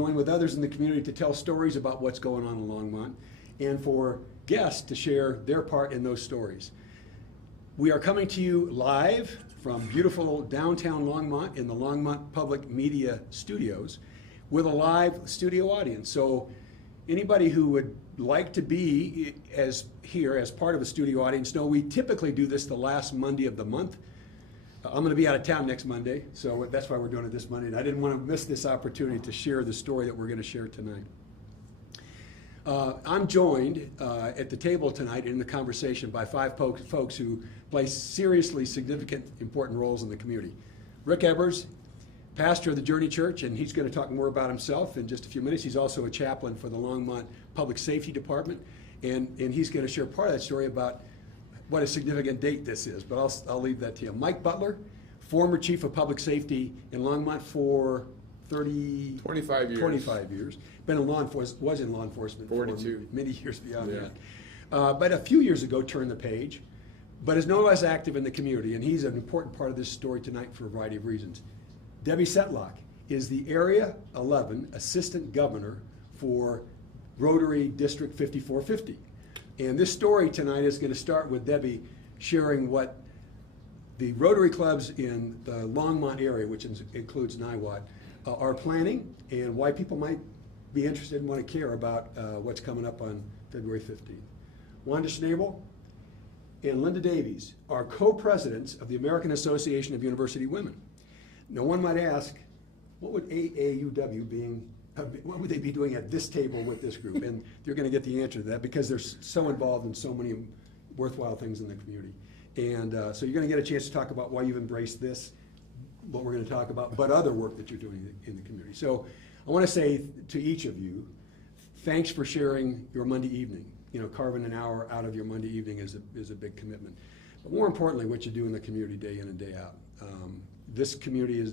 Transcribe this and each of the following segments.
join with others in the community to tell stories about what's going on in Longmont, and for guests to share their part in those stories. We are coming to you live from beautiful downtown Longmont in the Longmont Public Media Studios with a live studio audience. So anybody who would like to be here as part of a studio audience, know we typically do this the last Monday of the month. I'm going to be out of town next Monday, so that's why we're doing it this Monday. And I didn't want to miss this opportunity to share the story that we're going to share tonight. I'm joined at the table tonight in the conversation by five folks who play seriously significant, important roles in the community. Rick Ebers, pastor of the Journey Church, and he's going to talk more about himself in just a few minutes. He's also a chaplain for the Longmont Public Safety Department, and he's going to share part of that story about what a significant date this is, but I'll leave that to you. Mike Butler, former chief of public safety in Longmont for 25 years. 25 years. Been in law enforcement, was in law enforcement 42. for many years beyond that. But a few years ago turned the page, but is no less active in the community, and he's an important part of this story tonight for a variety of reasons. Debbie Setlock is the Area 11 Assistant Governor for Rotary District 5450. And this story tonight is going to start with Debbie sharing what the Rotary clubs in the Longmont area, which includes Niwot, are planning and why people might be interested and want to care about what's coming up on February 15th. Wanda Schnabel and Linda Davies are co-presidents of the American Association of University Women. Now one might ask, what would AAUW what would they be doing at this table with this group? And they're going to get the answer to that because they're so involved in so many worthwhile things in the community. And so you're going to get a chance to talk about why you've embraced this, what we're going to talk about, but other work that you're doing in the community. So I want to say to each of you, thanks for sharing your Monday evening. You know, carving an hour out of your Monday evening is a big commitment. But more importantly, what you do in the community day in and day out. This community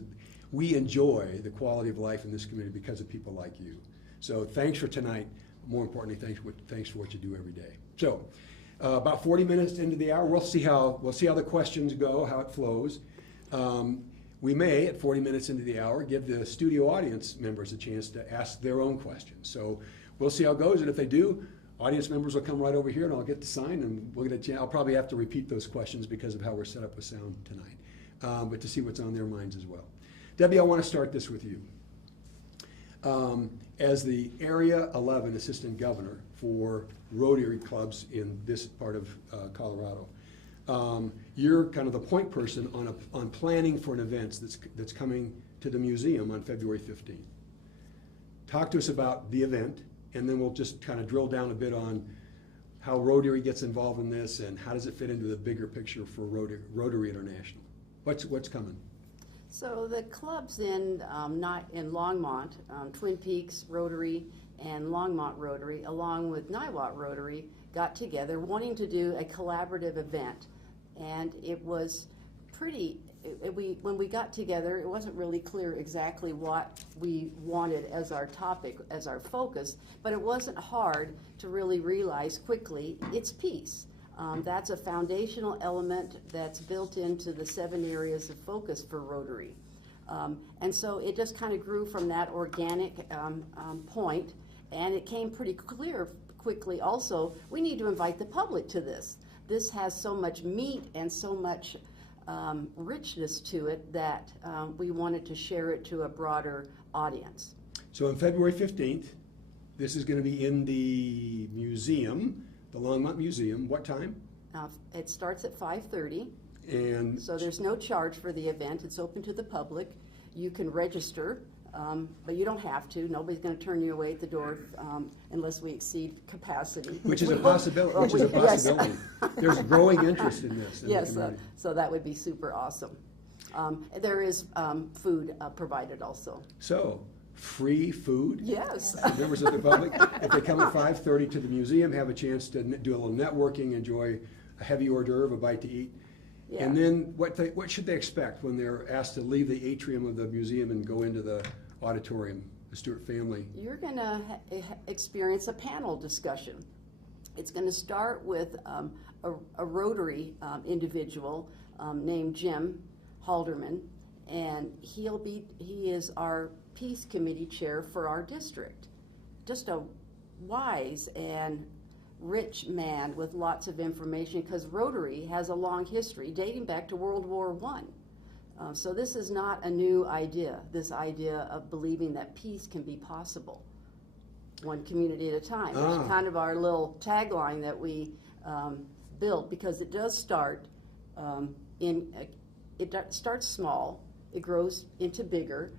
we enjoy the quality of life in this community because of people like you. So thanks for tonight. More importantly, thanks for what you do every day. So about 40 minutes into the hour, we'll see how the questions go, how it flows. We may, at 40 minutes into the hour, give the studio audience members a chance to ask their own questions. So we'll see how it goes, and if they do, audience members will come right over here and I'll get the sign and we'll get a chance. I'll probably have to repeat those questions because of how we're set up with sound tonight, but to see what's on their minds as well. Debbie, I want to start this with you. As the Area 11 Assistant Governor for Rotary clubs in this part of Colorado, you're kind of the point person on planning for an event that's coming to the museum on February 15th. Talk to us about the event, and then we'll just kind of drill down a bit on how Rotary gets involved in this and how does it fit into the bigger picture for Rotary International. What's coming? So the clubs in Longmont, Twin Peaks Rotary and Longmont Rotary, along with Niwot Rotary, got together wanting to do a collaborative event. And it was when we got together, it wasn't really clear exactly what we wanted as our topic, as our focus, but it wasn't hard to really realize quickly it's peace. That's a foundational element that's built into the 7 areas of focus for Rotary. And so it just kind of grew from that organic point, and it came pretty clear quickly also, we need to invite the public to this. This has so much meat and so much richness to it that we wanted to share it to a broader audience. So on February 15th, this is going to be in the museum, the Longmont Museum. What time? It starts at 5:30. And so there's no charge for the event. It's open to the public. You can register, but you don't have to. Nobody's going to turn you away at the door unless we exceed capacity. Which is a possibility. Yes. There's growing interest in this. Yes, so that would be super awesome. There is food provided also. So, free food? Yes. Members of the public, if they come at 5:30 to the museum, have a chance to do a little networking, enjoy a heavy hors d'oeuvre, a bite to eat. Yeah. And then what should they expect when they're asked to leave the atrium of the museum and go into the auditorium, the Stewart family? You're going to experience a panel discussion. It's going to start with a Rotary individual named Jim Halderman, and he is our Peace Committee chair for our district. Just a wise and rich man with lots of information, because Rotary has a long history dating back to World War I. So this is not a new idea, this idea of believing that peace can be possible, one community at a time. It's kind of our little tagline that we built, because it does start it starts small, it grows into bigger,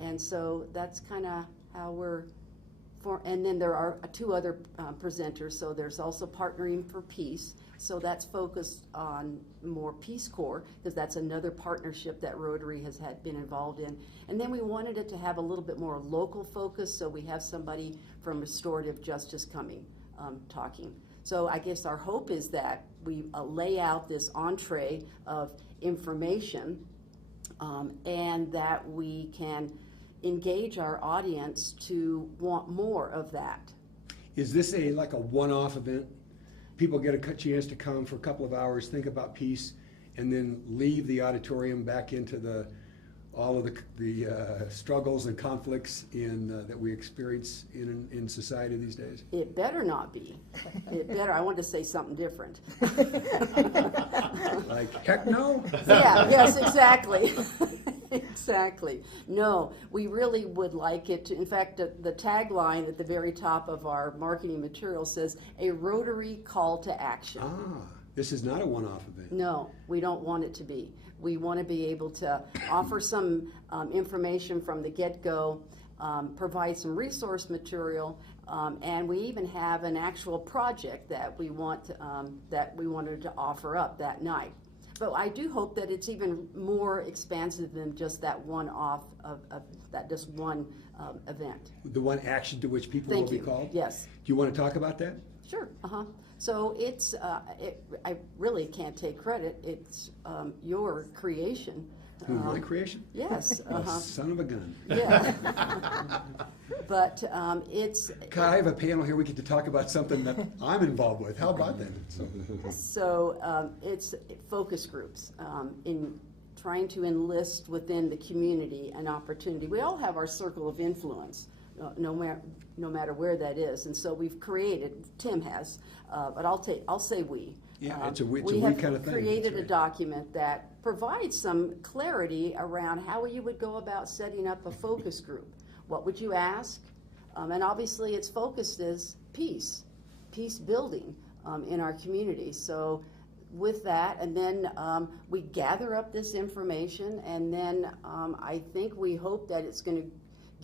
and so that's kind of how we're and then there are two other presenters, so there's also Partnering for Peace, so that's focused on more Peace Corps, because that's another partnership that Rotary has been involved in. And then we wanted it to have a little bit more local focus, so we have somebody from Restorative Justice coming, talking. So I guess our hope is that we lay out this entree of information, and that we can engage our audience to want more of that. Is this like a one-off event? People get a chance to come for a couple of hours, think about peace, and then leave the auditorium back into all of the struggles and conflicts that we experience in society these days? It better not be. It better. I want to say something different. Like, heck no? Yeah, yes, exactly. Exactly. No, we really would like it to, in fact, the tagline at the very top of our marketing material says, a Rotary call to action. This is not a one-off event. No, we don't want it to be. We want to be able to offer some information from the get-go, provide some resource material, and we even have an actual project that we wanted to offer up that night. But I do hope that it's even more expansive than just that one-off of that just one event. The one action to which people will be called? Yes. Do you want to talk about that? Sure. So it's I really can't take credit. It's your creation. My creation? Yes. Son of a gun. Yeah. But it's. God, I have a panel here. We get to talk about something that I'm involved with. How about that? So it's focus groups in trying to enlist within the community an opportunity. We all have our circle of influence, no matter where that is, and so we've created. Tim has, but I'll say we. Yeah, it's a we kind of thing. We have created a document that provides some clarity around how you would go about setting up a focus group. What would you ask? And obviously its focus is peace building in our community. So with that, and then we gather up this information, and then I think we hope that it's going to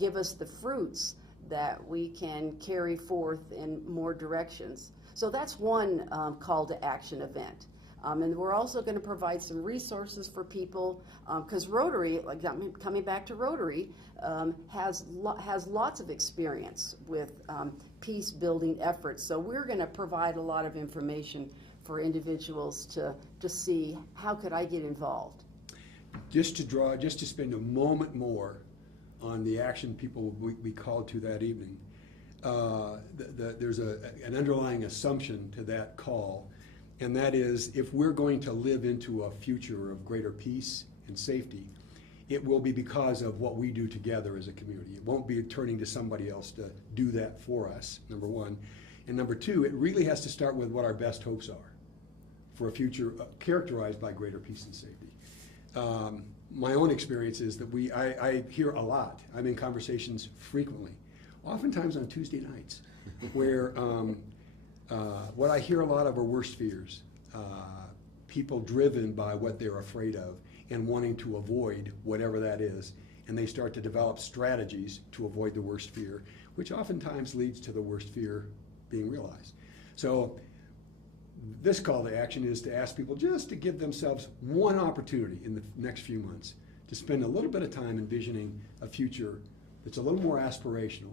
give us the fruits that we can carry forth in more directions. So that's one call to action event. And we're also going to provide some resources for people, because Rotary, coming back to Rotary, has lots of experience with peace building efforts. So we're going to provide a lot of information for individuals to see how could I get involved. Just to spend a moment more on the action people will be called to that evening. There's an underlying assumption to that call, and that is, if we're going to live into a future of greater peace and safety, it will be because of what we do together as a community. It won't be turning to somebody else to do that for us, number one. And number two, it really has to start with what our best hopes are for a future characterized by greater peace and safety. My own experience is that I hear a lot. I'm in conversations frequently, oftentimes on Tuesday nights, where what I hear a lot of are worst fears. People driven by what they're afraid of and wanting to avoid whatever that is, and they start to develop strategies to avoid the worst fear, which oftentimes leads to the worst fear being realized. So this call to action is to ask people just to give themselves one opportunity in the next few months to spend a little bit of time envisioning a future that's a little more aspirational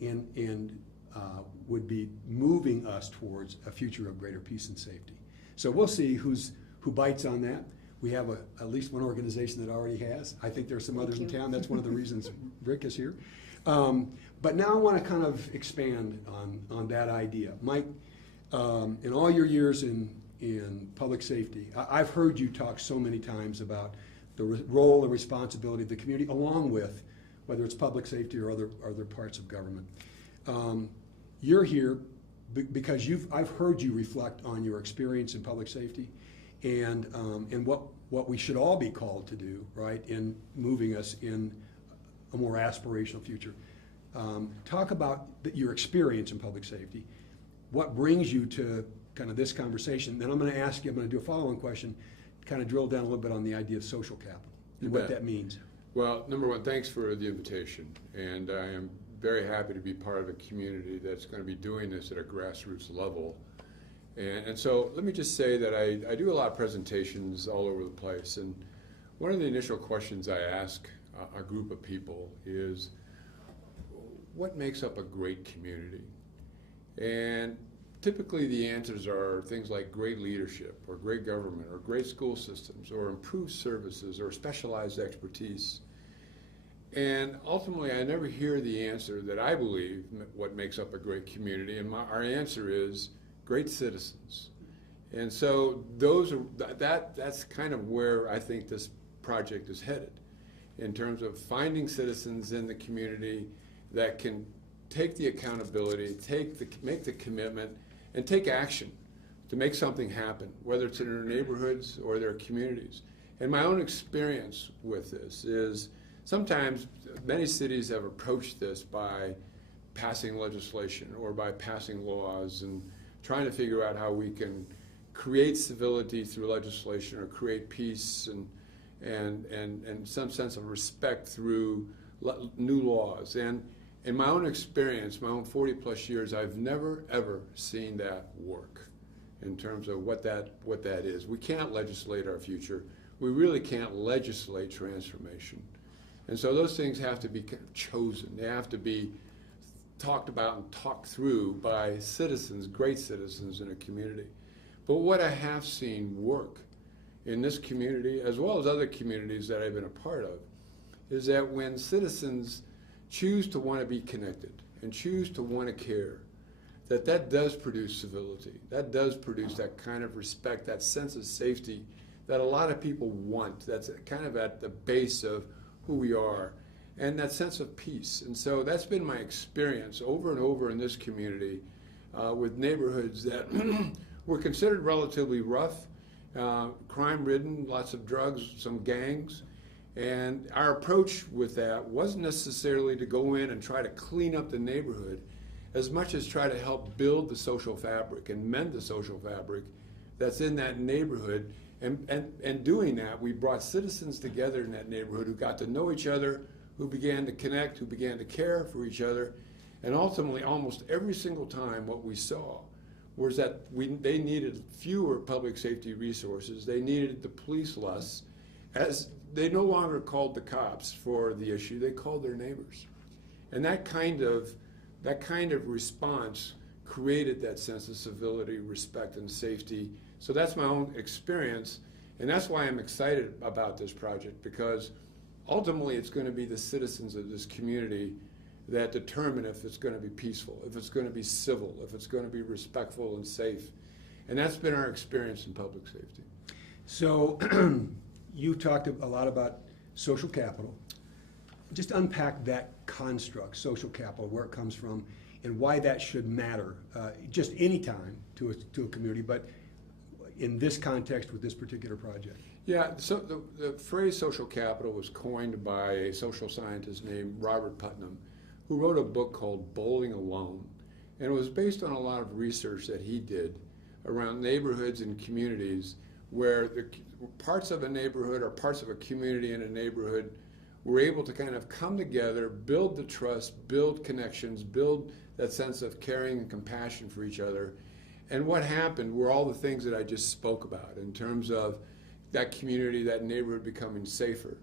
and would be moving us towards a future of greater peace and safety. So we'll see who bites on that. We have at least one organization that already has. I think there are some others in town. That's one of the reasons Rick is here. But now I want to kind of expand on that idea. Mike, in all your years in public safety, I've heard you talk so many times about the role and responsibility of the community, along with whether it's public safety or other parts of government. You're here because I've heard you reflect on your experience in public safety and what we should all be called to do, right, in moving us in a more aspirational future. Talk about your experience in public safety. What brings you to kind of this conversation? Then I'm going to do a follow-on question, kind of drill down a little bit on the idea of social capital and what that means. Well, number one, thanks for the invitation. And I am very happy to be part of a community that's going to be doing this at a grassroots level. And so let me just say that I do a lot of presentations all over the place. And one of the initial questions I ask a group of people is, what makes up a great community? And typically the answers are things like great leadership or great government or great school systems or improved services or specialized expertise. And ultimately I never hear the answer that I believe what makes up a great community, and our answer is great citizens. And so that's kind of where I think this project is headed, in terms of finding citizens in the community that can take the accountability, make the commitment, and take action to make something happen, whether it's in their neighborhoods or their communities. And my own experience with this is sometimes many cities have approached this by passing legislation or by passing laws and trying to figure out how we can create civility through legislation or create peace and some sense of respect through new laws. And in my own experience, my own 40-plus years, I've never, ever seen that work in terms of what that is. We can't legislate our future. We really can't legislate transformation. And so those things have to be chosen. They have to be talked about and talked through by citizens, great citizens in a community. But what I have seen work in this community, as well as other communities that I've been a part of, is that when citizens choose to want to be connected and choose to want to care, that does produce civility. That does produce that kind of respect, that sense of safety that a lot of people want. That's kind of at the base of who we are, and that sense of peace. And so that's been my experience over and over in this community with neighborhoods that were considered relatively rough, crime-ridden, lots of drugs, some gangs. And our approach with that wasn't necessarily to go in and try to clean up the neighborhood as much as try to help build the social fabric and mend the social fabric that's in that neighborhood. And doing that, we brought citizens together in that neighborhood who got to know each other, who began to connect, who began to care for each other. And ultimately, almost every single time, what we saw was that they needed fewer public safety resources. They needed the police less, as they no longer called the cops for the issue. They called their neighbors. And that kind of response created that sense of civility, respect, and safety. So that's my own experience, and that's why I'm excited about this project, because ultimately it's going to be the citizens of this community that determine if it's going to be peaceful, if it's going to be civil, if it's going to be respectful and safe. And that's been our experience in public safety. So you talked a lot about social capital. Just unpack that construct, social capital, where it comes from, and why that should matter, just any time to a community, but in this context with this particular project. Yeah, so the phrase social capital was coined by a social scientist named Robert Putnam, who wrote a book called Bowling Alone. And it was based on a lot of research that he did around neighborhoods and communities where the parts of a neighborhood or parts of a community in a neighborhood were able to kind of come together, build the trust, build connections, build that sense of caring and compassion for each other. And what happened were all the things that I just spoke about in terms of that community, that neighborhood becoming safer,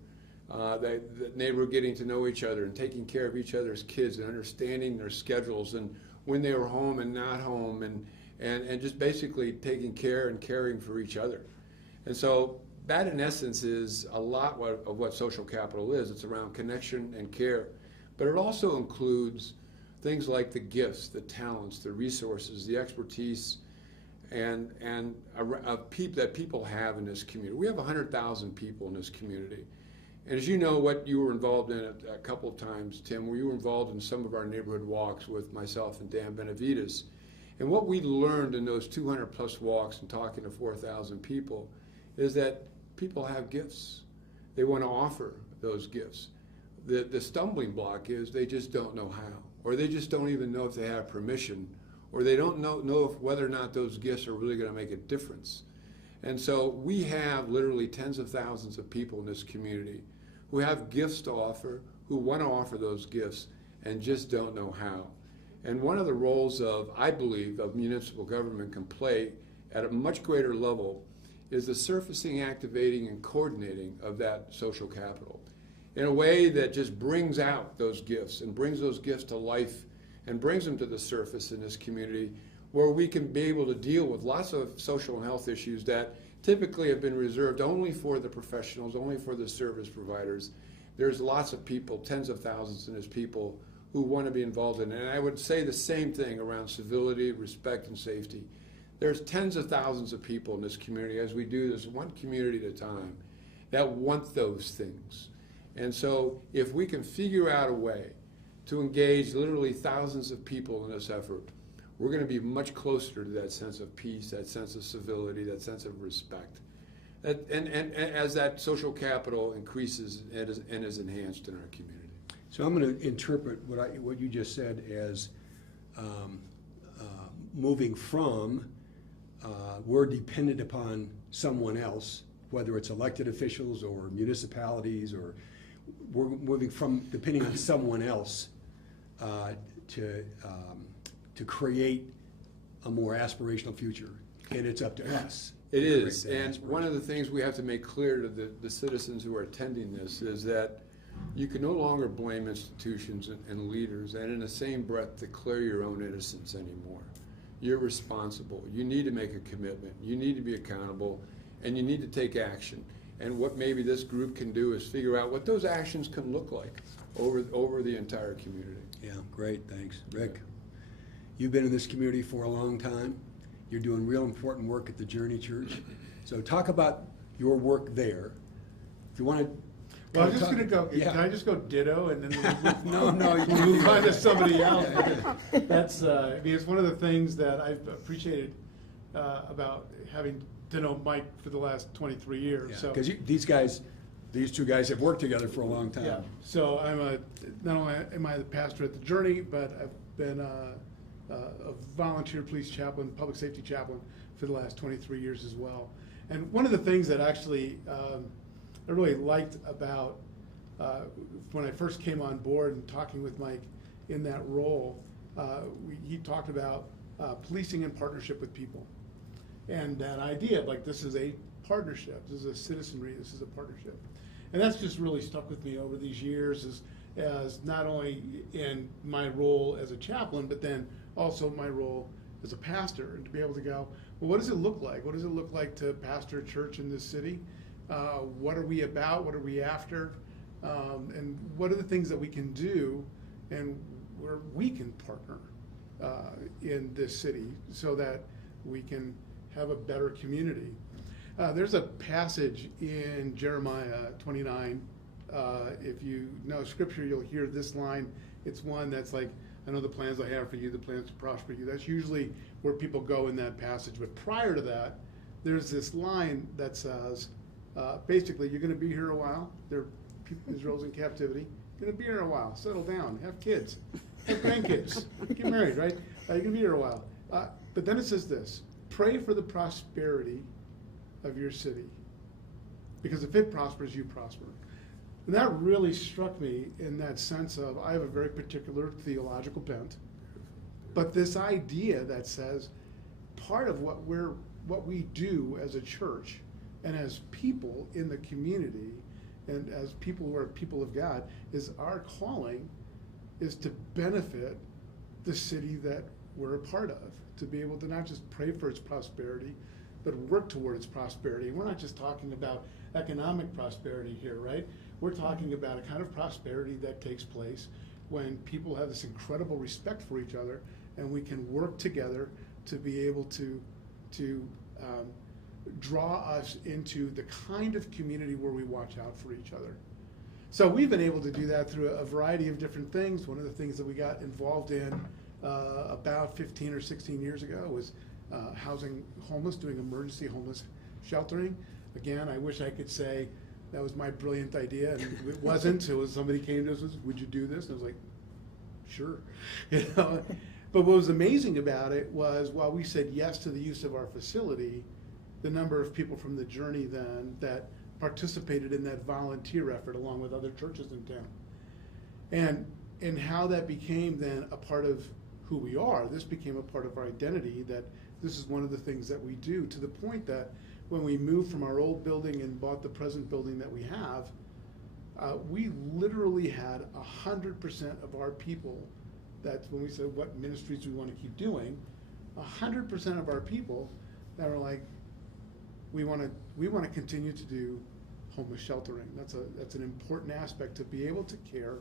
that neighborhood getting to know each other and taking care of each other's kids and understanding their schedules and when they were home and not home, and just basically taking care and caring for each other. And so that in essence is a lot of what social capital is. It's around connection and care. But it also includes things like the gifts, the talents, the resources, the expertise, that people have in this community. We have 100,000 people in this community. And as you know, what you were involved in a couple of times, Tim, you were involved in some of our neighborhood walks with myself and Dan Benavides. And what we learned in those 200 plus walks and talking to 4,000 people is that people have gifts. They want to offer those gifts. The stumbling block is they just don't know how, or they just don't even know if they have permission, or they don't know if whether or not those gifts are really going to make a difference. And so we have literally tens of thousands of people in this community who have gifts to offer, who want to offer those gifts, and just don't know how. And one of the roles I believe, of municipal government can play at a much greater level is the surfacing, activating, and coordinating of that social capital in a way that just brings out those gifts and brings those gifts to life and brings them to the surface in this community, where we can be able to deal with lots of social and health issues that typically have been reserved only for the professionals, only for the service providers. There's lots of people, tens of thousands of people, who want to be involved in it. And I would say the same thing around civility, respect, and safety. There's tens of thousands of people in this community, as we do this one community at a time, that want those things. And so if we can figure out a way to engage literally thousands of people in this effort, we're going to be much closer to that sense of peace, that sense of civility, that sense of respect. And as that social capital increases and is enhanced in our community. So I'm going to interpret what you just said as moving from we're dependent upon someone else, whether it's elected officials or municipalities, or we're moving from depending on someone else to create a more aspirational future, and it's up to us. It is, and one of the things we have to make clear to the citizens who are attending this is that you can no longer blame institutions and leaders and in the same breath declare your own innocence anymore. You're responsible. You need to make a commitment. You need to be accountable, and you need to take action. And what maybe this group can do is figure out what those actions can look like over the entire community. Yeah, great, thanks. Rick, you've been in this community for a long time. You're doing real important work at the Journey Church. So talk about your work there. If you want to. Well, I'm just going to go. Yeah. Can I just go ditto and then No, you we'll move on to somebody else? That's I mean, it's one of the things that I've appreciated about having to know Mike for the last 23 years. So because these two guys have worked together for a long time. yeah. So not only am I the pastor at the Journey, but I've been a volunteer police chaplain, public safety chaplain for the last 23 years as well. And one of the things that actually I really liked about when I first came on board and talking with Mike in that role, he talked about policing in partnership with people. And that idea of like, this is a partnership, this is a citizenry, this is a partnership. And that's just really stuck with me over these years as not only in my role as a chaplain, but then also my role as a pastor, and to be able to go, well, what does it look like? What does it look like to pastor a church in this city? What are we about? What are we after? And what are the things that we can do and where we can partner in this city so that we can have a better community? There's a passage in Jeremiah 29. If you know scripture, you'll hear this line. It's one that's like, I know the plans I have for you, the plans to prosper you. That's usually where people go in that passage. But prior to that, there's this line that says, basically, you're going to be here a while. Israel's in captivity. You're going to be here a while. Settle down. Have kids. Have grandkids. Get married, right? You're going to be here a while. But then it says this: pray for the prosperity of your city, because if it prospers, you prosper. And that really struck me in that sense of, I have a very particular theological bent, but this idea that says part of what we do as a church and as people in the community and as people who are people of God is our calling is to benefit the city that we're a part of, to be able to not just pray for its prosperity, but work toward its prosperity. And we're not just talking about economic prosperity here, right? We're talking about a kind of prosperity that takes place when people have this incredible respect for each other, and we can work together to be able to to draw us into the kind of community where we watch out for each other. So we've been able to do that through a variety of different things. One of the things that we got involved in about 15 or 16 years ago was housing homeless, doing emergency homeless sheltering. Again, I wish I could say that was my brilliant idea, and it wasn't. It was somebody came to us and said, would you do this? And I was like, sure. You know? But what was amazing about it was while we said yes to the use of our facility, the number of people from the Journey then that participated in that volunteer effort along with other churches in town. And how that became then a part of who we are. This became a part of our identity, that this is one of the things that we do, to the point that when we moved from our old building and bought the present building that we have, we literally had 100% of our people, that's when we said what ministries we want to keep doing, 100% of our people that were like, we want to continue to do homeless sheltering. That's an important aspect, to be able to care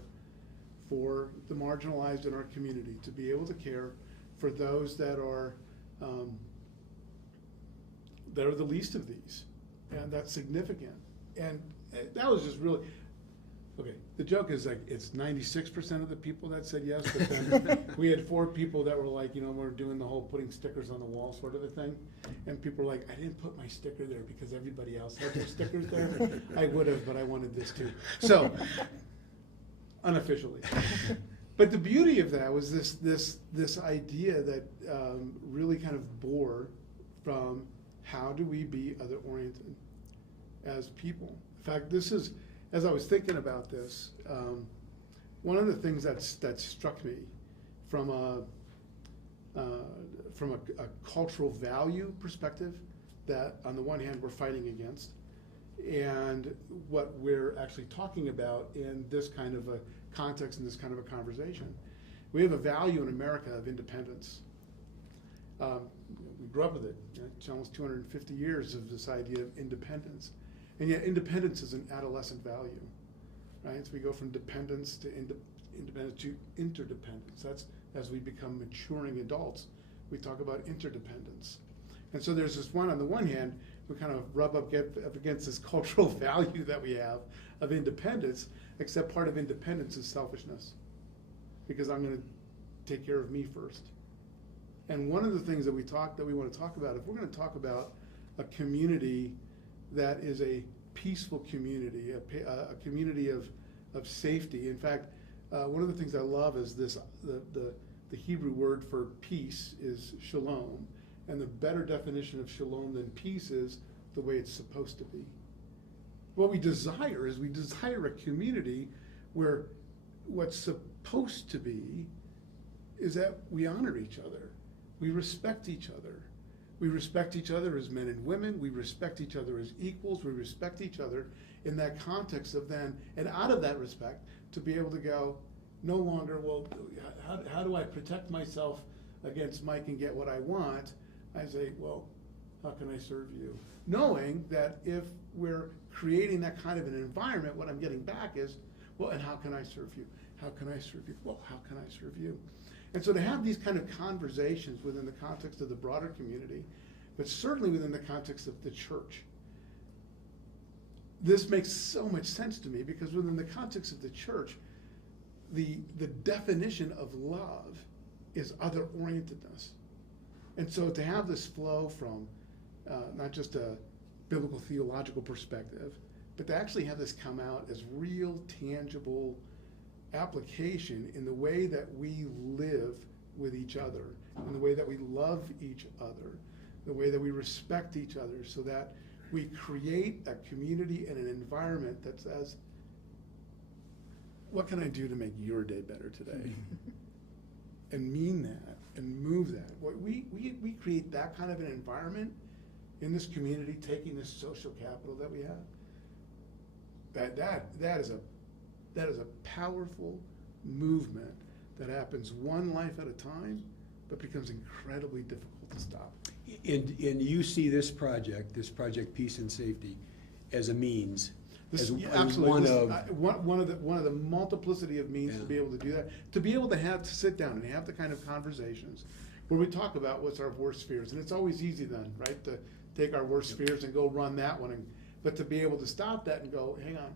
for the marginalized in our community, to be able to care for those that are the least of these, and that's significant. And that was just really, okay, the joke is like, it's 96% of the people that said yes, but then we had 4 people that were like, we're doing the whole putting stickers on the wall sort of a thing. And people were like, I didn't put my sticker there because everybody else had their stickers there. I would have, but I wanted this too. So, unofficially. But the beauty of that was this idea that really kind of bore from how do we be other-oriented as people. In fact, this is, as I was thinking about this, one of the things that struck me from a cultural value perspective, that on the one hand we're fighting against, and what we're actually talking about in this kind of a context, in this kind of a conversation. We have a value in America of independence. We grew up with it. It's almost 250 years of this idea of independence. And yet independence is an adolescent value, right? So we go from dependence to independence to interdependence. That's as we become maturing adults, we talk about interdependence. And so there's this one, on the one hand, we kind of rub up against this cultural value that we have of independence, except part of independence is selfishness, because I'm going to take care of me first. And one of the things that we want to talk about, if we're going to talk about a community that is a peaceful community, a community of safety. In fact, one of the things I love is this, the Hebrew word for peace is shalom, and the better definition of shalom than peace is the way it's supposed to be. What we desire is a community where what's supposed to be is that we honor each other, we respect each other. We respect each other as men and women. We respect each other as equals. We respect each other in that context of then, and out of that respect, to be able to go, no longer, well, how do I protect myself against Mike and get what I want? I say, well, how can I serve you? Knowing that if we're creating that kind of an environment, what I'm getting back is, well, and how can I serve you? How can I serve you? Well, how can I serve you? And so to have these kind of conversations within the context of the broader community, but certainly within the context of the church, this makes so much sense to me, because within the context of the church, the definition of love is other-orientedness. And so to have this flow from not just a biblical theological perspective, but to actually have this come out as real, tangible application in the way that we live with each other, in the way that we love each other, the way that we respect each other, so that we create a community and an environment that says, what can I do to make your day better today? And mean that and move that. We create that kind of an environment in this community, taking this social capital that we have. That is a powerful movement that happens one life at a time, but becomes incredibly difficult to stop. And you see this project Peace and Safety, as a means, Absolutely. One of the multiplicity of means to be able to do that, to be able to sit down and have the kind of conversations where we talk about what's our worst fears. And it's always easy then, right, to take our worst fears and go run that one. But to be able to stop that and go, hang on,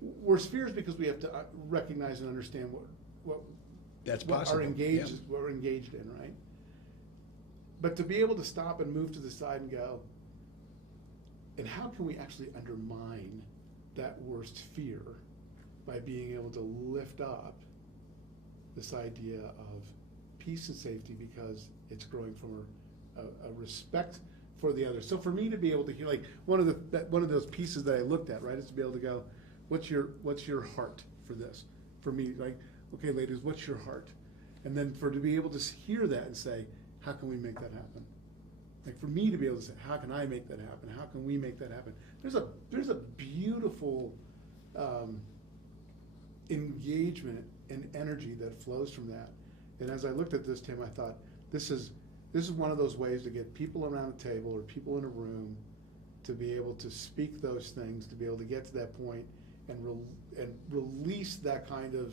worst fears, because we have to recognize and understand what That's what possible. are engaged, Yeah. what we're engaged in, right? But to be able to stop and move to the side and go, and how can we actually undermine that worst fear by being able to lift up this idea of peace and safety, because it's growing from a respect for the other. So for me to be able to hear, like, one of those pieces that I looked at, right, is to be able to go, what's your heart for this? For me, like, okay, ladies, what's your heart? And then to be able to hear that and say, how can we make that happen? Like, for me to be able to say, how can I make that happen? How can we make that happen? There's a beautiful engagement and energy that flows from that. And as I looked at this, Tim, I thought, this is one of those ways to get people around a table or people in a room to be able to speak those things, to be able to get to that point and release that kind of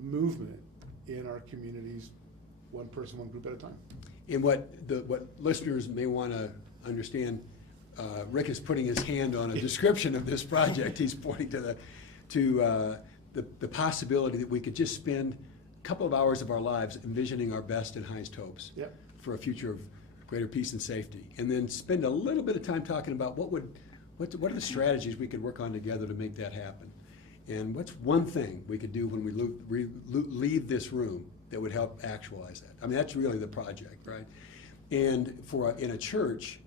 movement in our communities, one person, one group at a time. And what listeners may want to understand, Rick is putting his hand on a description of this project. He's pointing to the possibility that we could just spend a couple of hours of our lives envisioning our best and highest hopes for a future of greater peace and safety, and then spend a little bit of time talking about what are the strategies we could work on together to make that happen, and what's one thing we could do when we leave this room that would help actualize that. I mean, that's really the project, right? And in a church,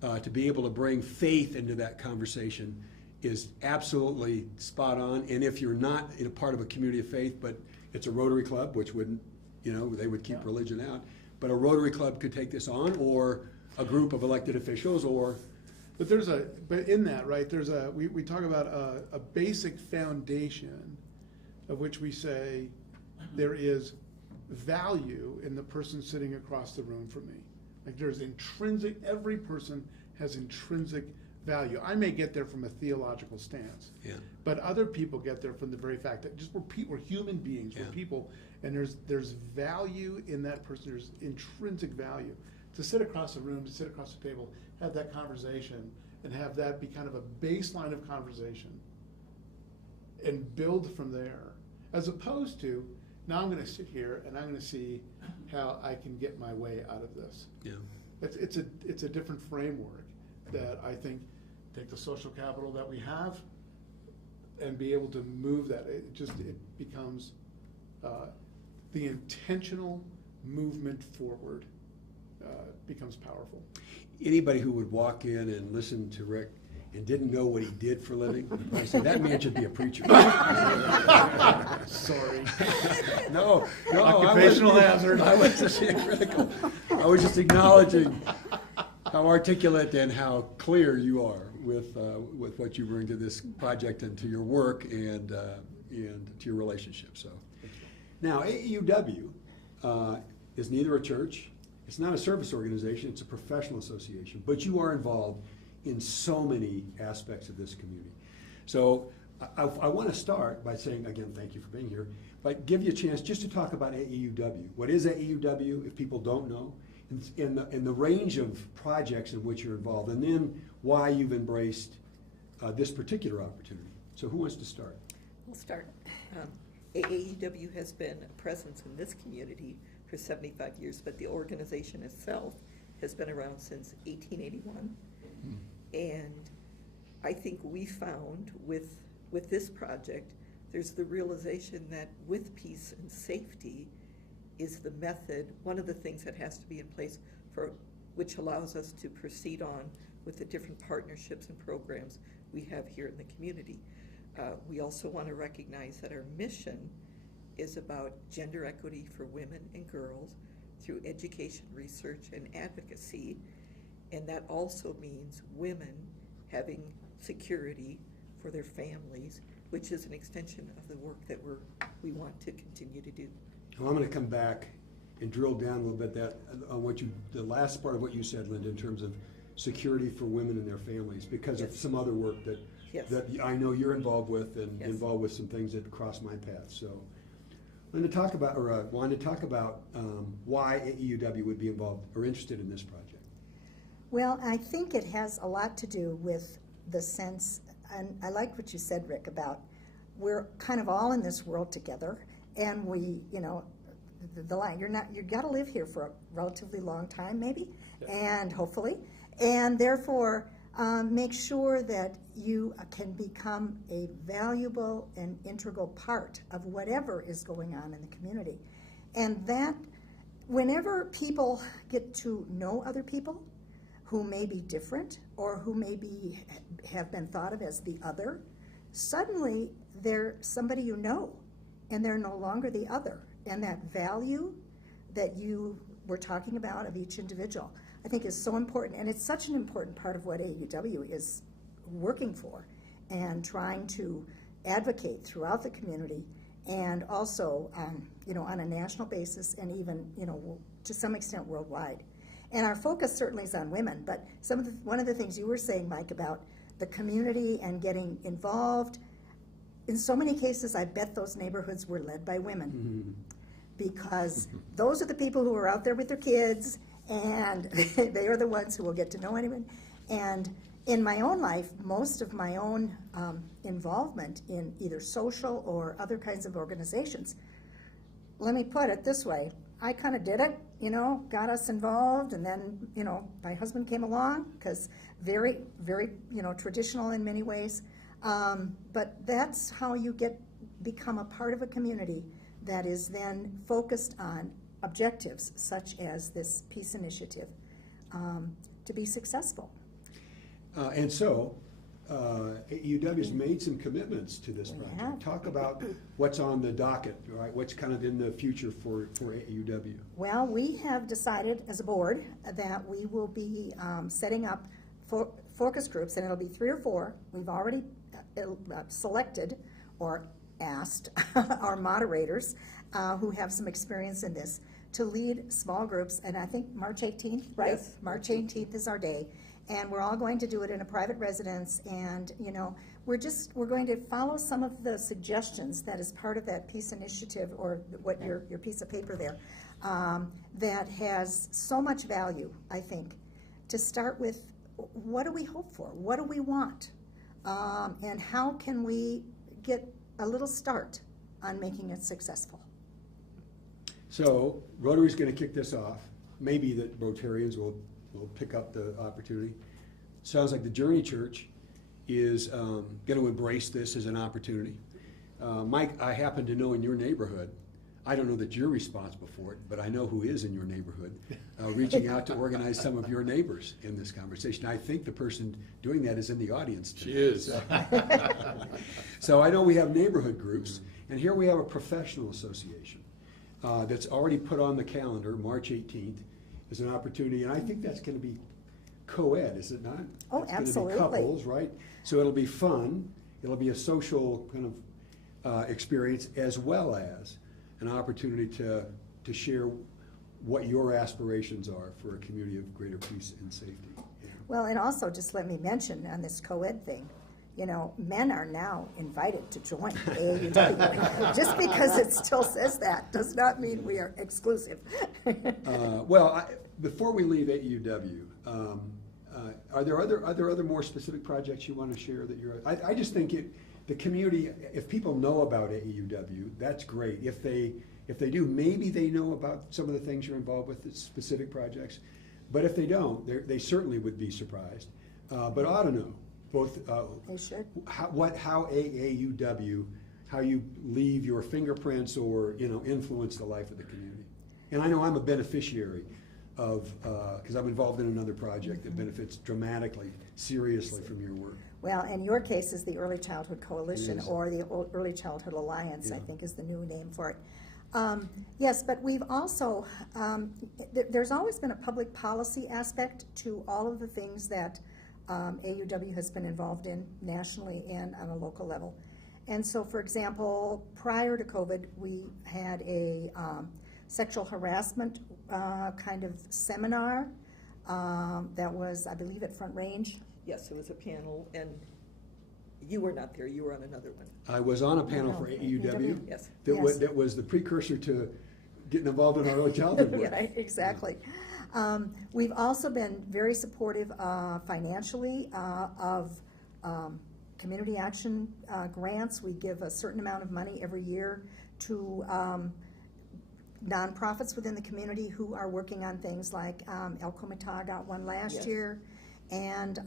to be able to bring faith into that conversation is absolutely spot on. And if you're not in a part of a community of faith, but it's a Rotary Club, which wouldn't, they would keep religion out, but a Rotary Club could take this on, or a group of elected officials, or. But in that, right, we talk about a basic foundation of which we say there is value in the person sitting across the room from me. Like, there's every person has intrinsic value. I may get there from a theological stance, but other people get there from the very fact that just we're human beings, we're people, and there's value in that person. There's intrinsic value. To sit across the room, to sit across the table, have that conversation, and have that be kind of a baseline of conversation, and build from there, as opposed to, now I'm going to sit here and I'm going to see how I can get my way out of this. Yeah. It's a different framework that I think take the social capital that we have and be able to move that. It becomes the intentional movement forward becomes powerful. Anybody who would walk in and listen to Rick and didn't know what he did for a living, I say that man should be a preacher. Sorry. No, Occupational hazard. I wasn't being critical. I was just acknowledging how articulate and how clear you are with what you bring to this project and to your work and to your relationship. So, now AEUW is neither a church, it's not a service organization, it's a professional association, but you are involved in so many aspects of this community. So I want to start by saying, again, thank you for being here, but give you a chance just to talk about AEUW. What is AEUW, if people don't know, and the range of projects in which you're involved, and then why you've embraced this particular opportunity. So who wants to start? We'll start. AEW has been a presence in this community for 75 years, but the organization itself has been around since 1881. And I think we found with this project, there's the realization that with peace and safety is the method, one of the things that has to be in place which allows us to proceed on with the different partnerships and programs we have here in the community. We also want to recognize that our mission is about gender equity for women and girls through education, research, and advocacy. And that also means women having security for their families, which is an extension of the work that we want to continue to do. Well, I'm going to come back and drill down a little bit on the last part of what you said, Linda, in terms of security for women and their families, because of some other work that I know you're involved with, and involved with some things that cross my path. So Linda, talk about, or Wanda, talk about why AEUW would be involved or interested in this project. Well, I think it has a lot to do with the sense, and I like what you said, Rick, about we're kind of all in this world together, and we, you know, the line, you got to live here for a relatively long time, maybe, and hopefully, and therefore make sure that you can become a valuable and integral part of whatever is going on in the community. And that, whenever people get to know other people who may be different or who maybe have been thought of as the other, suddenly they're somebody you know, and they're no longer the other. And that value that you were talking about of each individual, I think is so important. And it's such an important part of what AUW is working for and trying to advocate throughout the community, and also, you know, on a national basis, and even, you know, to some extent worldwide. And our focus certainly is on women, but one of the things you were saying, Mike, about the community and getting involved, in so many cases, I bet those neighborhoods were led by women. Mm-hmm. Because those are the people who are out there with their kids, and they are the ones who will get to know anyone. And in my own life, most of my own involvement in either social or other kinds of organizations, let me put it this way, I kind of did it, you know, got us involved, and then, you know, my husband came along, because very, very, you know, traditional in many ways. But that's how you become a part of a community that is then focused on objectives such as this peace initiative to be successful. And so, AEW has made some commitments to this project. have. Talk about what's on the docket, right? What's kind of in the future for AEW? Well, we have decided as a board that we will be setting up focus groups, and it'll be 3 or 4. We've already selected or asked our moderators who have some experience in this to lead small groups, and I think March 18th, right? Yes. March 18th is our day, and we're all going to do it in a private residence, and you know, we're going to follow some of the suggestions that is part of that peace initiative, or what your piece of paper there, that has so much value, I think, to start with. What do we hope for? What do we want? And how can we get a little start on making it successful? So Rotary's going to kick this off. Maybe the Rotarians will pick up the opportunity. Sounds like the Journey Church is going to embrace this as an opportunity. Mike, I happen to know in your neighborhood, I don't know that you're responsible for it, but I know who is in your neighborhood, reaching out to organize some of your neighbors in this conversation. I think the person doing that is in the audience today. She is. So I know we have neighborhood groups, and here we have a professional association that's already put on the calendar, March 18th, as an opportunity, and I think that's going to be co-ed, is it not? Oh, It's absolutely. going to be couples, right? So it'll be fun, it'll be a social kind of experience, as well as an opportunity to share what your aspirations are for a community of greater peace and safety. Yeah. Well, and also just let me mention on this co-ed thing, you know, men are now invited to join AUW. Just because it still says that does not mean we are exclusive. Before we leave AUW, are there other more specific projects you want to share that you're? I just think the community, if people know about AEUW, that's great. If they do, maybe they know about some of the things you're involved with, the specific projects. But if they don't, they certainly would be surprised. But ought to know both. They should. How AEUW, how you leave your fingerprints or influence the life of the community. And I know I'm a beneficiary of because I'm involved in another project that benefits dramatically, seriously from your work. Well, in your case is the Early Childhood Coalition, It is. or the Early Childhood Alliance, I Yeah. think is the new name for it. Yes, but we've also, there's always been a public policy aspect to all of the things that AUW has been involved in nationally and on a local level. And so, for example, prior to COVID, we had a sexual harassment kind of seminar that was, I believe, at Front Range. Yes, it was a panel, and You were not there, you were on another one. I was on a panel for AEW. Yes. That was the precursor to getting involved in our early childhood work. Yeah, exactly. We've also been very supportive financially of community action grants. We give a certain amount of money every year to nonprofits within the community who are working on things like El Comitah got one last Yes. year. And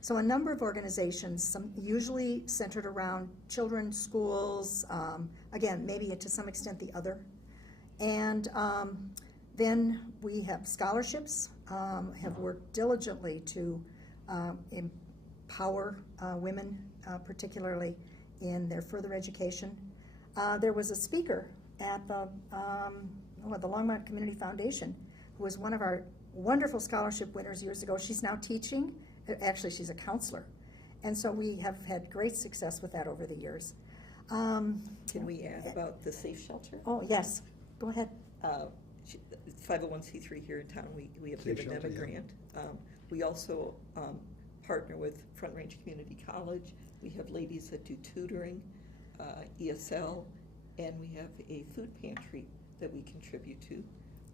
so a number of organizations, some usually centered around children, schools, again, maybe to some extent the other. And then we have scholarships, have worked diligently to empower women, particularly in their further education. There was a speaker at the Longmont Community Foundation who was one of our wonderful scholarship winners years ago. She's now teaching. Actually, she's a counselor. And so we have had great success with that over the years. Can we add about the Safe Shelter? Oh, yes. Go ahead. 501c3 here in town, we have Safe given them a Shelter, yeah. grant. We also partner with Front Range Community College. We have ladies that do tutoring, ESL, and we have a food pantry that we contribute to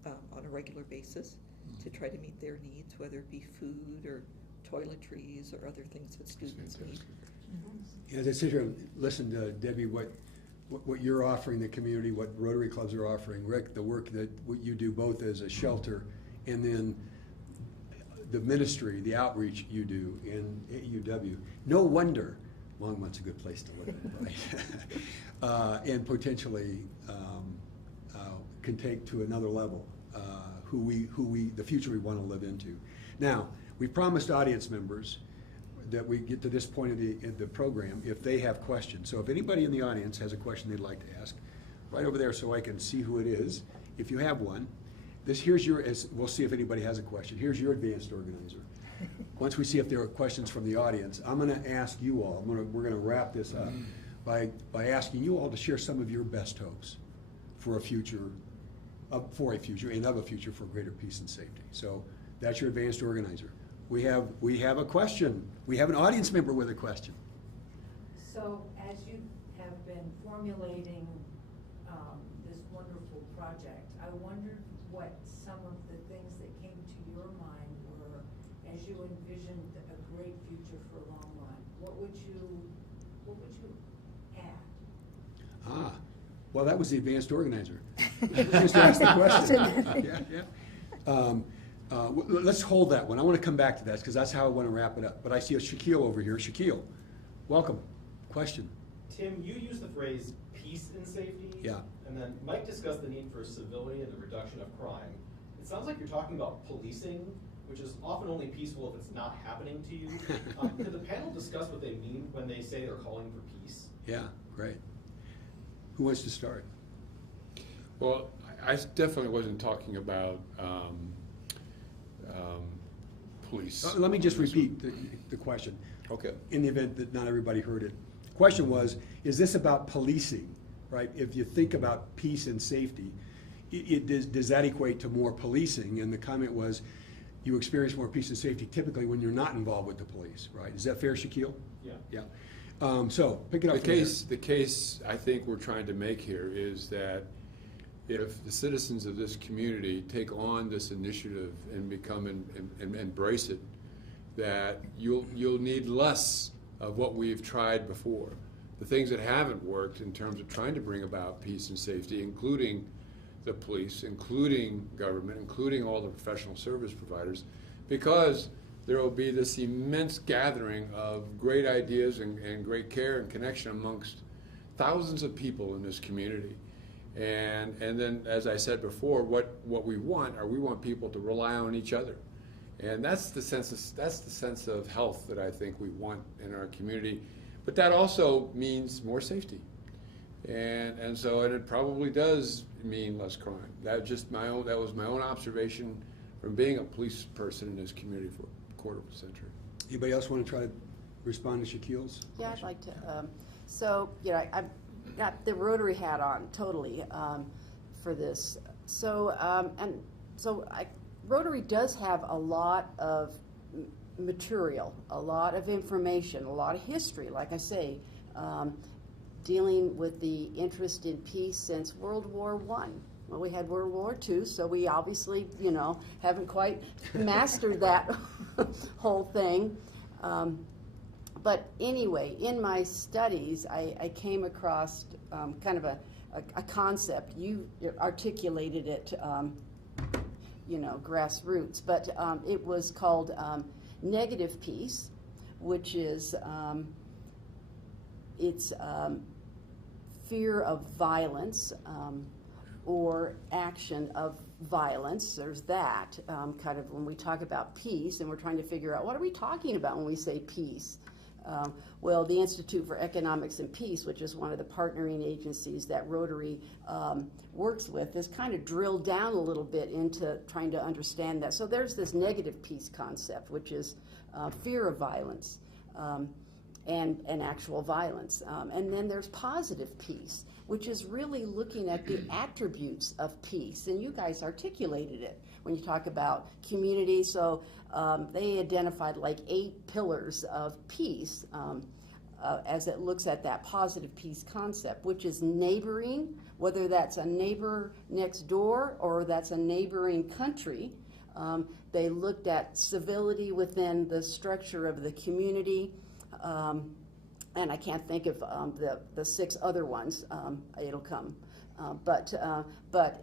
on a regular basis to try to meet their needs, whether it be food or toiletries or other things that students need. As I sit here and listen to Debbie, what you're offering the community, what Rotary clubs are offering, Rick, the work that what you do both as a shelter and then the ministry, the outreach you do in AUW. No wonder Longmont's a good place to live, right? And potentially can take to another level the future we want to live into. Now, we promised audience members that we get to this point of the program if they have questions. So if anybody in the audience has a question they'd like to ask, right over there so I can see who it is. If you have one, we'll see if anybody has a question. Here's your advanced organizer. Once we see if there are questions from the audience, I'm going to ask you all, we're going to wrap this up by asking you all to share some of your best hopes for a future and of a future for greater peace and safety. So that's your advanced organizer. We have a question. We have an audience member with a question. So as you have been formulating this wonderful project, I wondered what some of the things that came to your mind were as you envisioned a great future for Longmont. What would you add? Well, that was the advanced organizer. Just to ask the question. Yeah. Let's hold that one. I want to come back to that because that's how I want to wrap it up. But I see a Shaquille over here. Shaquille, welcome. Question. Tim, you used the phrase peace and safety. Yeah. And then Mike discussed the need for civility and the reduction of crime. It sounds like you're talking about policing, which is often only peaceful if it's not happening to you. Could the panel discuss what they mean when they say they're calling for peace? Yeah, great. Who wants to start? Well, I definitely wasn't talking about police. Let me just repeat the question. Okay. In the event that not everybody heard it. The question was, is this about policing, right? If you think about peace and safety, does that equate to more policing? And the comment was, you experience more peace and safety typically when you're not involved with the police, right? Is that fair, Shaquille? Yeah. Yeah. So, pick it up from The case I think we're trying to make here is that if the citizens of this community take on this initiative and become and embrace it, that you'll need less of what we've tried before. The things that haven't worked in terms of trying to bring about peace and safety, including the police, including government, including all the professional service providers, because there will be this immense gathering of great ideas and great care and connection amongst thousands of people in this community. And then, as I said before, what we want people to rely on each other. And that's the sense of health that I think we want in our community. But that also means more safety. And it probably does mean less crime. That was my own observation from being a police person in this community for a quarter of a century. Anybody else want to try to respond to Shaquille's? Yeah, I'd like to. I've got the Rotary hat on totally for this. Rotary does have a lot of material, a lot of information, a lot of history, like I say, dealing with the interest in peace since World War I. Well, we had World War II, so we obviously, haven't quite mastered that whole thing. But anyway, in my studies, I came across kind of a concept. You articulated it, grassroots, but it was called negative peace, which is it's fear of violence or action of violence. There's that kind of when we talk about peace, and we're trying to figure out what are we talking about when we say peace. Well, the Institute for Economics and Peace, which is one of the partnering agencies that Rotary works with, is kind of drilled down a little bit into trying to understand that. So there's this negative peace concept, which is fear of violence and actual violence. And then there's positive peace, which is really looking at the attributes of peace. And you guys articulated it when you talk about community. So they identified like 8 pillars of peace as it looks at that positive peace concept, which is neighboring, whether that's a neighbor next door or that's a neighboring country. They looked at civility within the structure of the community. And I can't think of the 6 other ones. It'll come. But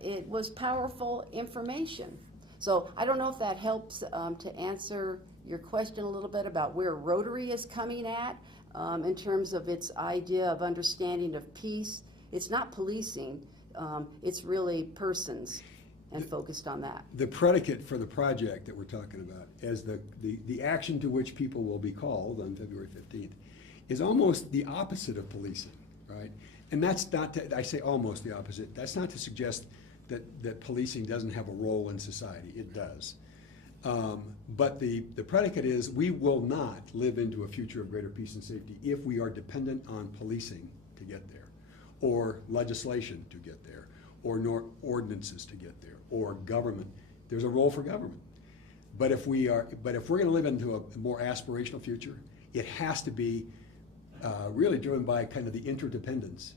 it was powerful information. So I don't know if that helps to answer your question a little bit about where Rotary is coming at in terms of its idea of understanding of peace. It's not policing. It's really persons and focused on that. The predicate for the project that we're talking about as the action to which people will be called on February 15th is almost the opposite of policing, right? And that's not to, I say almost the opposite. That's not to suggest that policing doesn't have a role in society. It does. But the predicate is we will not live into a future of greater peace and safety if we are dependent on policing to get there, or legislation to get there, or ordinances to get there, or government. There's a role for government. But if we're going to live into a more aspirational future, it has to be really driven by kind of the interdependence,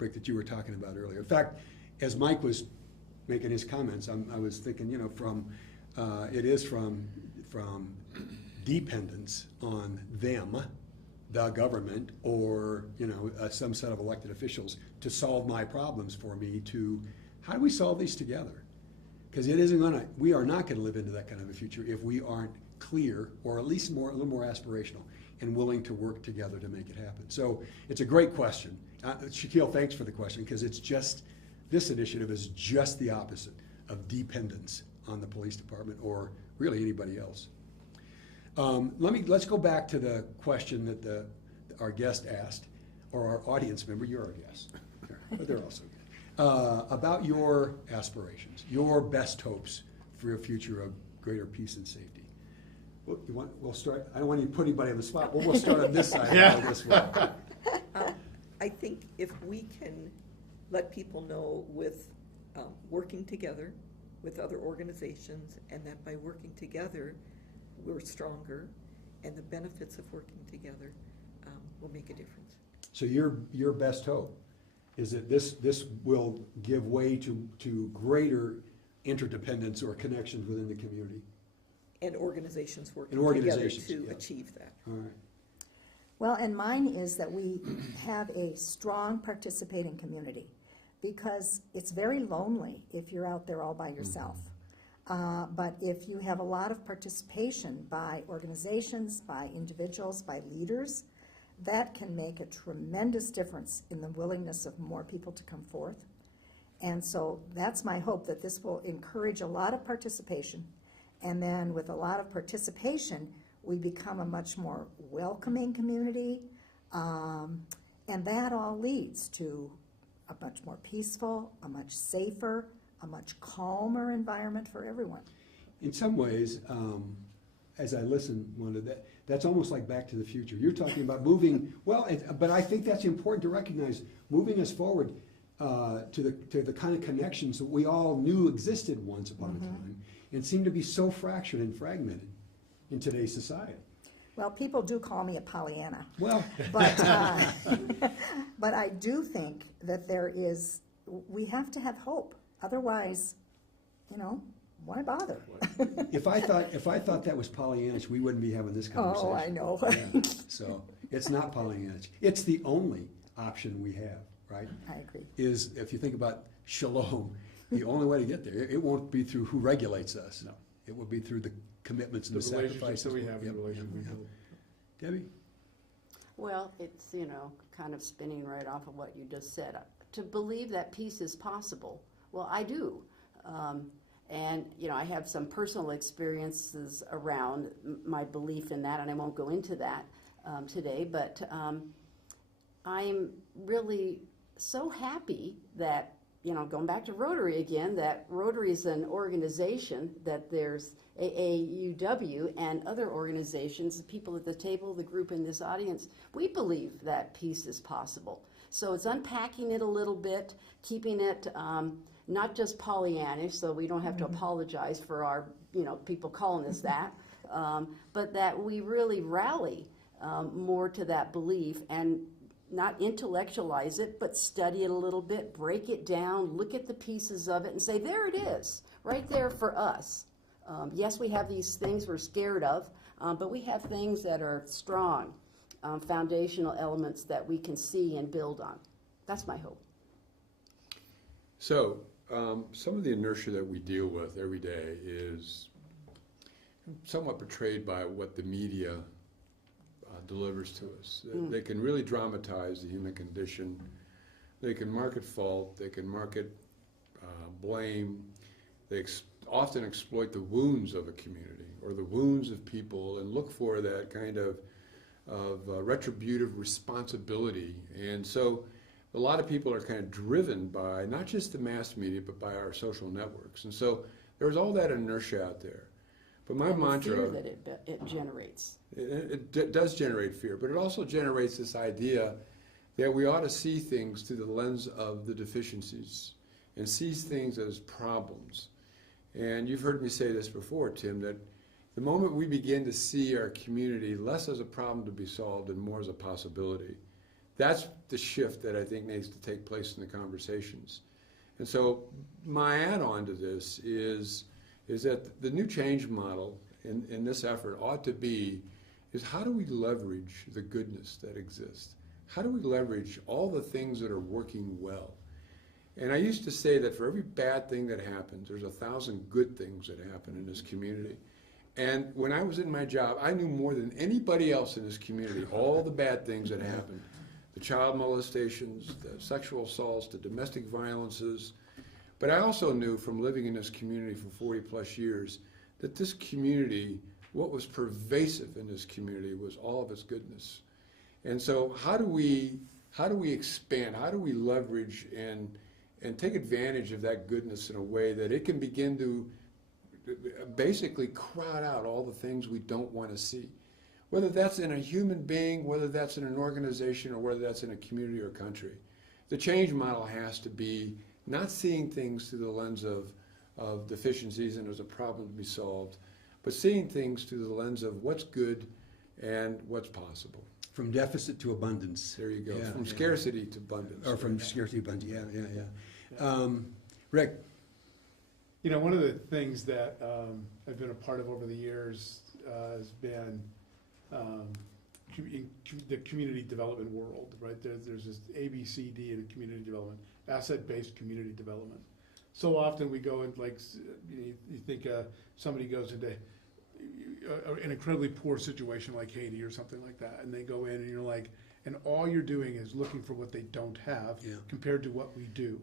Rick, that you were talking about earlier. In fact, as Mike was making his comments, I was thinking, it is from dependence on them, the government, or some set of elected officials to solve my problems for me. To how do we solve these together? Because we are not going to live into that kind of a future if we aren't clear, or at least a little more aspirational, and willing to work together to make it happen. So it's a great question. Shaquille, thanks for the question, because this initiative is just the opposite of dependence on the police department or really anybody else. Let's go back to the question that our guest asked, or our audience member. You're our guest, but they're also good, about your aspirations, your best hopes for a future of greater peace and safety. We'll start. I don't want you to put anybody on the spot. We'll start on this side. Yeah. This way. I think if we can let people know with working together with other organizations, and that by working together we're stronger, and the benefits of working together will make a difference. So your best hope is that this will give way to greater interdependence or connections within the community. And organizations working together to achieve that. All right. Well, and mine is that we have a strong participating community, because it's very lonely if you're out there all by yourself. But if you have a lot of participation by organizations, by individuals, by leaders, that can make a tremendous difference in the willingness of more people to come forth. And so that's my hope, that this will encourage a lot of participation. And then with a lot of participation, we become a much more welcoming community. And that all leads to a much more peaceful, a much safer, a much calmer environment for everyone. In some ways, as I listen, Wanda, that's almost like Back to the Future. You're talking about moving, but I think that's important to recognize, moving us forward to the kind of connections that we all knew existed once upon a time, and seem to be so fractured and fragmented. in today's society. Well, people do call me a Pollyanna. Well, But, but I do think that we have to have hope. Otherwise, why bother? if I thought that was Pollyannish, we wouldn't be having this conversation. Oh, I know. Yeah. So it's not Pollyannish. It's the only option we have, right? I agree. Is if you think about shalom, the only way to get there, it won't be through who regulates us. No. It will be through the commitments and The the relationships sacrifices. that we have in Yep, the relationship. yep, yep. Debbie? Well, it's, kind of spinning right off of what you just said. To believe that peace is possible, well, I do. And, I have some personal experiences around my belief in that, and I won't go into that today, but I'm really so happy that, going back to Rotary again, that Rotary is an organization, that there's AAUW and other organizations, the people at the table, the group in this audience, we believe that peace is possible. So it's unpacking it a little bit, keeping it not just Pollyannish, so we don't have to apologize for our, people calling us that, but that we really rally more to that belief and not intellectualize it, but study it a little bit, break it down, look at the pieces of it and say, there it is, right there for us. Yes, we have these things we're scared of, but we have things that are strong, foundational elements that we can see and build on. That's my hope. So, some of the inertia that we deal with every day is somewhat portrayed by what the media delivers to us. They can really dramatize the human condition. They can market fault. They can market blame. They often exploit the wounds of a community or the wounds of people and look for that kind of retributive responsibility. And so a lot of people are kind of driven by not just the mass media, but by our social networks. And so there's all that inertia out there. But my And mantra... the fear that it generates. It does generate fear, but it also generates this idea that we ought to see things through the lens of the deficiencies and see things as problems. And you've heard me say this before, Tim, that the moment we begin to see our community less as a problem to be solved and more as a possibility, that's the shift that I think needs to take place in the conversations. And so my add-on to this is that the new change model in this effort ought to be is how do we leverage the goodness that exists? How do we leverage all the things that are working well? And I used to say that for every bad thing that happens, there's 1,000 good things that happen in this community. And when I was in my job, I knew more than anybody else in this community all the bad things that happened. The child molestations, the sexual assaults, the domestic violences. But I also knew from living in this community for 40 plus years that this community, what was pervasive in this community was all of its goodness. And so how do we expand, how do we leverage and take advantage of that goodness in a way that it can begin to basically crowd out all the things we don't want to see? Whether that's in a human being, whether that's in an organization, or whether that's in a community or country. The change model has to be not seeing things through the lens of deficiencies and as a problem to be solved, but seeing things through the lens of what's good and what's possible. From deficit to abundance. There you go. Yeah, From yeah. scarcity to abundance. Or from scarcity to abundance, yeah. Rick? One of the things that I've been a part of over the years has been the community development world, right? There's this ABCD in community development, asset-based community development. So often we go and you think somebody goes into an incredibly poor situation like Haiti or something like that, and they go in and you're like, and all you're doing is looking for what they don't have compared to what we do.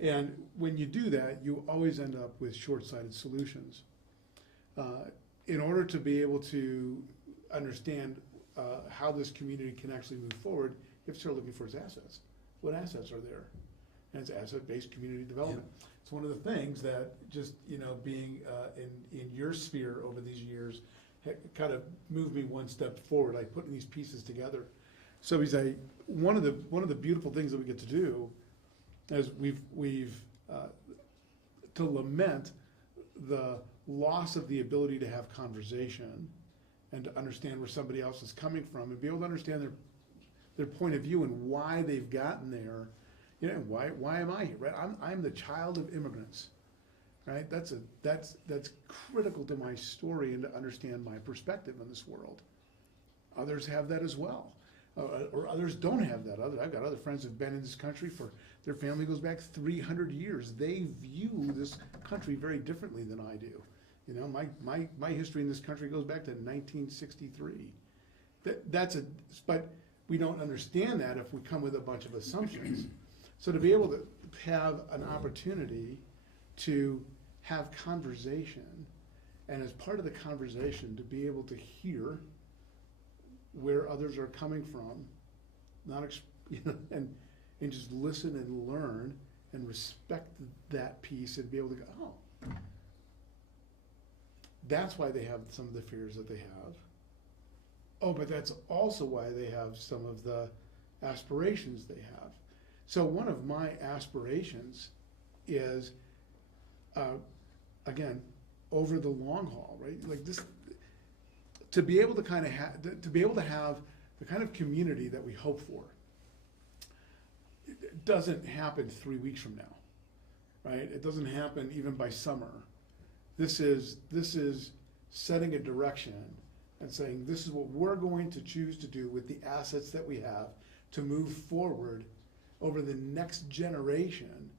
And when you do that, you always end up with short-sighted solutions. In order to be able to understand how this community can actually move forward, you have to start looking for its assets. What assets are there? And it's asset-based community development. Yeah. It's one of the things that just, being in your sphere over these years kind of moved me one step forward, like putting these pieces together. So one of the beautiful things that we get to do is we've to lament the loss of the ability to have conversation and to understand where somebody else is coming from and be able to understand their point of view and why they've gotten there. You know, why am I here, right? I'm the child of immigrants, right? That's critical to my story and to understand my perspective in this world. Others have that as well, or others don't have that. I've got other friends who've been in this country for, their family goes back 300 years. They view this country very differently than I do. You know, my history in this country goes back to 1963. But we don't understand that if we come with a bunch of assumptions. So to be able to have an opportunity to have conversation, and as part of the conversation to be able to hear where others are coming from, and just listen and learn and respect that piece and be able to go, oh, that's why they have some of the fears that they have. Oh, but that's also why they have some of the aspirations they have. So one of my aspirations is, again, over the long haul, right? Like this, to be able to kind of to be able to have the kind of community that we hope for. It doesn't happen 3 weeks from now, right? It doesn't happen even by summer. This is setting a direction and saying this is what we're going to choose to do with the assets that we have to move forward over the next generation,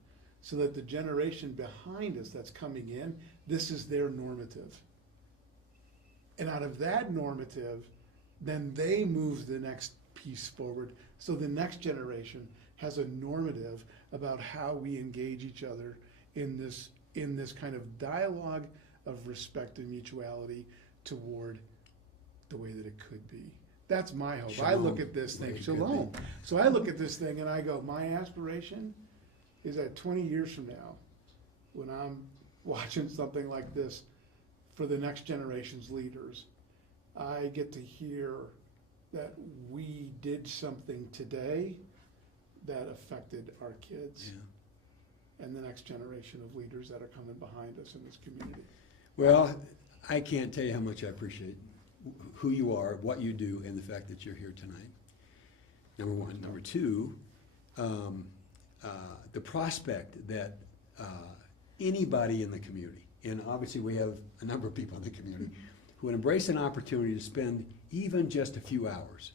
so that the generation behind us that's coming in, this is their normative. And out of that normative, then they move the next piece forward, so the next generation has a normative about how we engage each other in this kind of dialogue of respect and mutuality toward the way that it could be. That's my hope. Shalom. I look at this thing, Way it could shalom. be. So I look at this thing and I go, my aspiration is that 20 years from now, when I'm watching something like this for the next generation's leaders, I get to hear that we did something today that affected our kids and the next generation of leaders that are coming behind us in this community. Well, I can't tell you how much I appreciate who you are, what you do, and the fact that you're here tonight. Number one. Number two, the prospect that anybody in the community, and obviously we have a number of people in the community, who would embrace an opportunity to spend even just a few hours,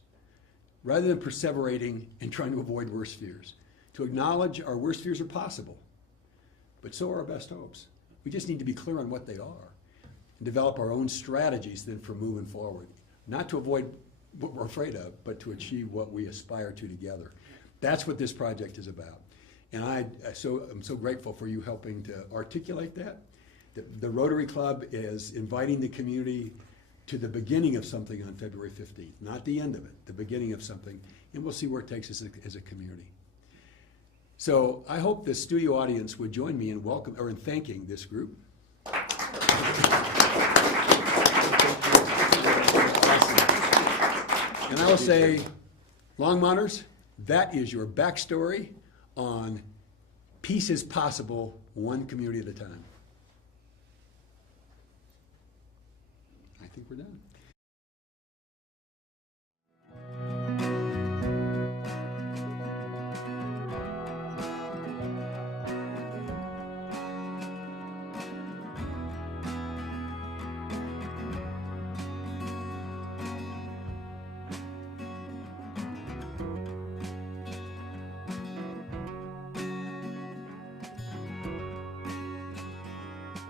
rather than perseverating and trying to avoid worst fears, to acknowledge our worst fears are possible, but so are our best hopes. We just need to be clear on what they are and develop our own strategies then for moving forward, not to avoid what we're afraid of, but to achieve what we aspire to together. That's what this project is about. And I'm so grateful for you helping to articulate that. The Rotary Club is inviting the community to the beginning of something on February 15th, not the end of it, the beginning of something, and we'll see where it takes us as a community. So I hope the studio audience would join me in thanking this group. And I will say, Longmonters, that is your backstory on peace is possible, one community at a time. I think we're done.